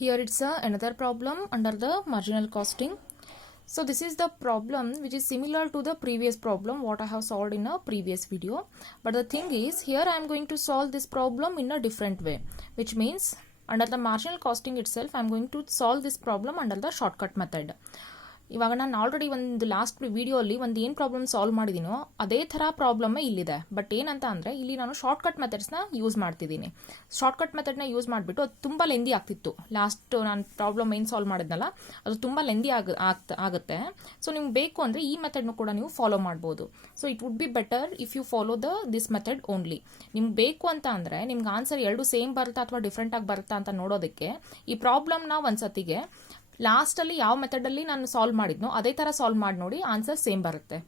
Here it's another problem under the marginal costing. So this is the problem which is similar to the previous problem what I have solved in a previous video. But the thing is, here I am going to solve this problem in a different way, which means under the marginal costing itself I am going to solve this problem under the shortcut method. ಇವಾಗ ನಾನು already ಒಂದು last ವಿಡಿಯೋಲಿ ಒಂದು ಏನು problem solve ಮಾಡಿದ್ದೀನೋ ಅದೇ ಥರ ಪ್ರಾಬ್ಲಮ್ಮೇ ಇಲ್ಲಿದೆ. But ಏನಂತ ಅಂದರೆ ಇಲ್ಲಿ ನಾನು ಶಾರ್ಟ್ಕಟ್ ಮೆಥಡ್ಸ್ನ ಯೂಸ್ ಮಾಡ್ತಿದ್ದೀನಿ. ಶಾರ್ಟ್ಕಟ್ ಮೆಥಡ್ನ ಯೂಸ್ ಮಾಡಿಬಿಟ್ಟು ಅದು ತುಂಬ ಲೆಂದಿ ಆಗ್ತಿತ್ತು. ಲಾಸ್ಟ್ ನಾನು ಪ್ರಾಬ್ಲಮ್ ಏನು ಸಾಲ್ವ್ ಮಾಡಿದ್ನಲ್ಲ ಅದು ತುಂಬ ಲೆಂದಿ ಆಗುತ್ತೆ. ಸೊ ನಿಮ್ಗೆ ಬೇಕು ಅಂದರೆ ಈ ಮೆಥಡ್ನು ಕೂಡ ನೀವು ಫಾಲೋ ಮಾಡ್ಬೋದು. So it would be better if you follow this method only. ನಿಮ್ಗೆ ಬೇಕು ಅಂತ ಅಂದರೆ ನಿಮ್ಗೆ ಆನ್ಸರ್ ಎರಡು ಸೇಮ್ ಬರುತ್ತಾ ಅಥವಾ ಡಿಫ್ರೆಂಟಾಗಿ ಬರುತ್ತಾ ಅಂತ ನೋಡೋದಕ್ಕೆ ಈ ಪ್ರಾಬ್ಲಮ್ನ ಒಂದ್ಸತಿಗೆ ಲಾಸ್ಟಲ್ಲಿ ಯಾವ ಮೆಥಡಲ್ಲಿ ನಾನು ಸಾಲ್ವ್ ಮಾಡಿದ್ನೋ ಅದೇ ಥರ ಸಾಲ್ವ್ ಮಾಡಿ ನೋಡಿ, ಆನ್ಸರ್ ಸೇಮ್ ಬರುತ್ತೆ.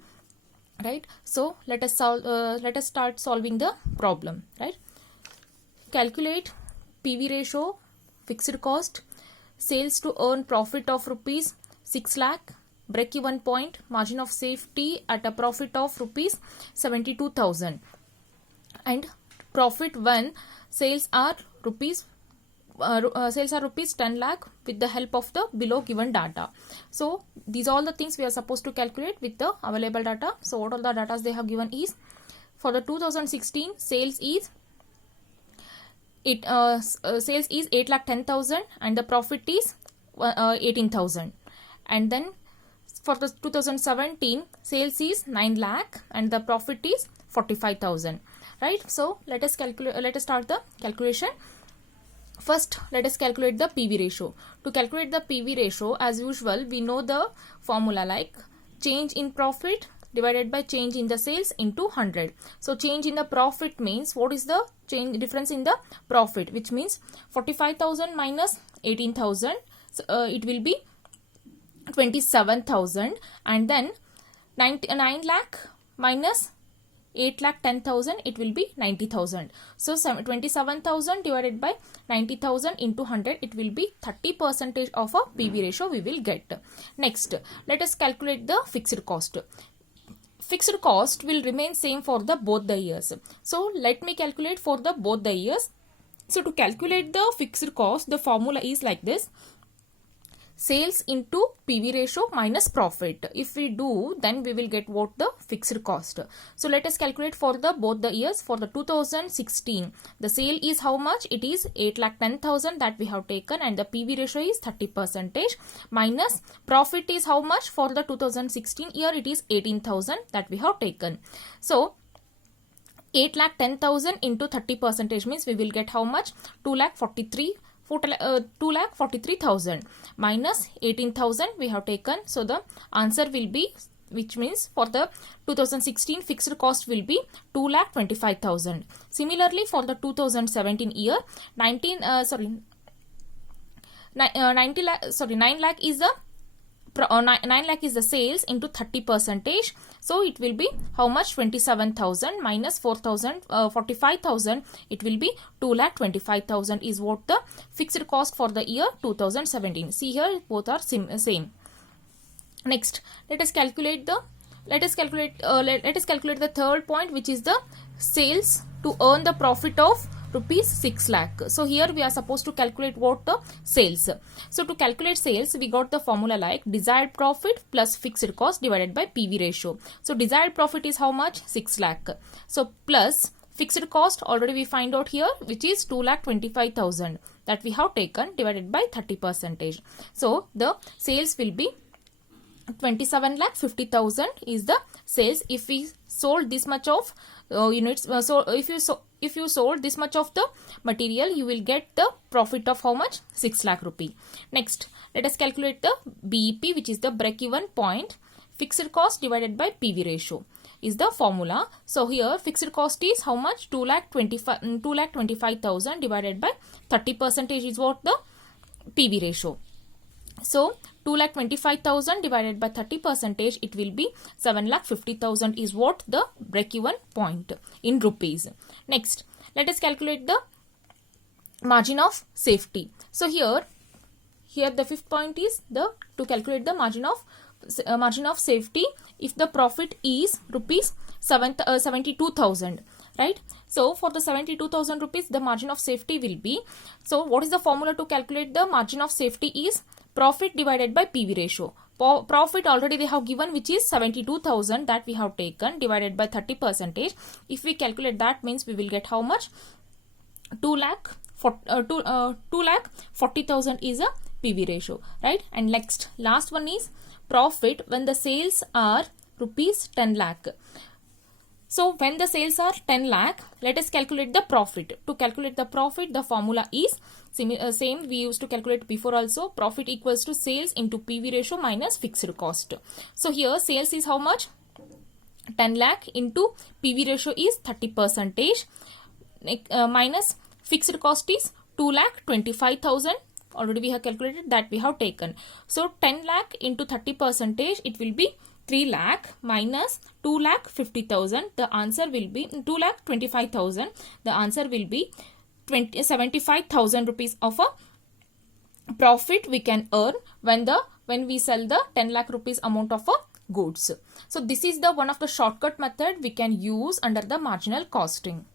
Right. So let us start solving the problem. Right. Calculate P V ratio, fixed cost, sales to earn profit of rupees 6 lakh, break even point, margin of safety at a profit of rupees 72,000, and profit when sales are rupees 10 lakh with the help of the below given data. So these are all the things we are supposed to calculate with the available data. So what all the data they have given is, for the 2016 sales is 8,10,000 and the profit is 18,000. And then for the 2017 sales is 9 lakh and the profit is 45,000. Right. So let us start the calculation. First, let us calculate the PV ratio. To calculate the PV ratio, as usual, we know the formula like change in profit divided by change in the sales into 100. So change in the profit means what is the difference in the profit, which means 45,000 minus 18,000. So, it will be 27,000, and then 9 lakh minus 8,10,000, it will be 90,000. So 27,000 divided by 90,000 into 100, it will be 30% of a PV ratio we will get. Next, let us calculate the fixed cost. Fixed cost will remain same for the both the years. So let me calculate for the both the years. So to calculate the fixed cost, the formula is like this: sales into PV ratio minus profit. If we do, then we will get what the fixed cost. So let us calculate for the both the years. For the 2016, the sale is how much? It is 8,10,000 that we have taken, and the PV ratio is 30%, minus profit is how much? For the 2016 year, it is 18,000 that we have taken. So 8,10,000 into 30% means we will get how much? 2,43,000 minus 18,000 we have taken. So the answer will be, which means for the 2016 fixed cost will be 2,25,000. Similarly, for the 2017 year, 9 lakh is the 9 lakh is the sales into 30%. So it will be how much? 27,000 minus 45,000. It will be 2,25,000 is what the fixed cost for the year 2017. See here, both are same. Next, let us calculate the third point, which is the sales to earn the profit of rupees 6 lakh. So here we are supposed to calculate what the sales. So to calculate sales, we got the formula like desired profit plus fixed cost divided by PV ratio. So desired profit is how much? 6 lakh. So plus fixed cost, already we find out here, which is 2,25,000 that we have taken, divided by 30%. So the sales will be 27,50,000 is the sales. If we sold this much of units, so if you sold this much of the material, you will get the profit of how much? 6 lakh rupee. Next, let us calculate the BEP, which is the break even point. Fixed cost divided by PV ratio is the formula. So here fixed cost is how much? 2,25,000 divided by 30% is what the PV ratio. So 2,25,000 divided by 30%, it will be 7,50,000 is what the break even point in rupees. Next, let us calculate the margin of safety. So here the fifth point is to calculate the margin of safety. If the profit is rupees 72,000 right? So for the 72,000 rupees, the margin of safety will be, so what is the formula to calculate the margin of safety is profit divided by PV ratio. Profit already they have given, which is 72,000, that we have taken, divided by 30%. If we calculate that, means we will get how much? 2,40,000 is a PV ratio, right? And next, last one is profit when the sales are rupees 10 lakh. So when the sales are 10 lakh, let us calculate the profit. To calculate the profit, the formula is same we used to calculate before also. Profit equals to sales into PV ratio minus fixed cost. So here sales is how much? 10 lakh into PV ratio is 30%, minus fixed cost is 2,25,000. Already we have calculated, that we have taken. So 10 lakh into 30%, it will be 3 lakh minus 2,50,000. The answer will be 2,25,000. The answer will be 75,000 rupees of a profit we can earn when we sell the 10 lakh rupees amount of a goods. So this is the one of the shortcut method we can use under the marginal costing.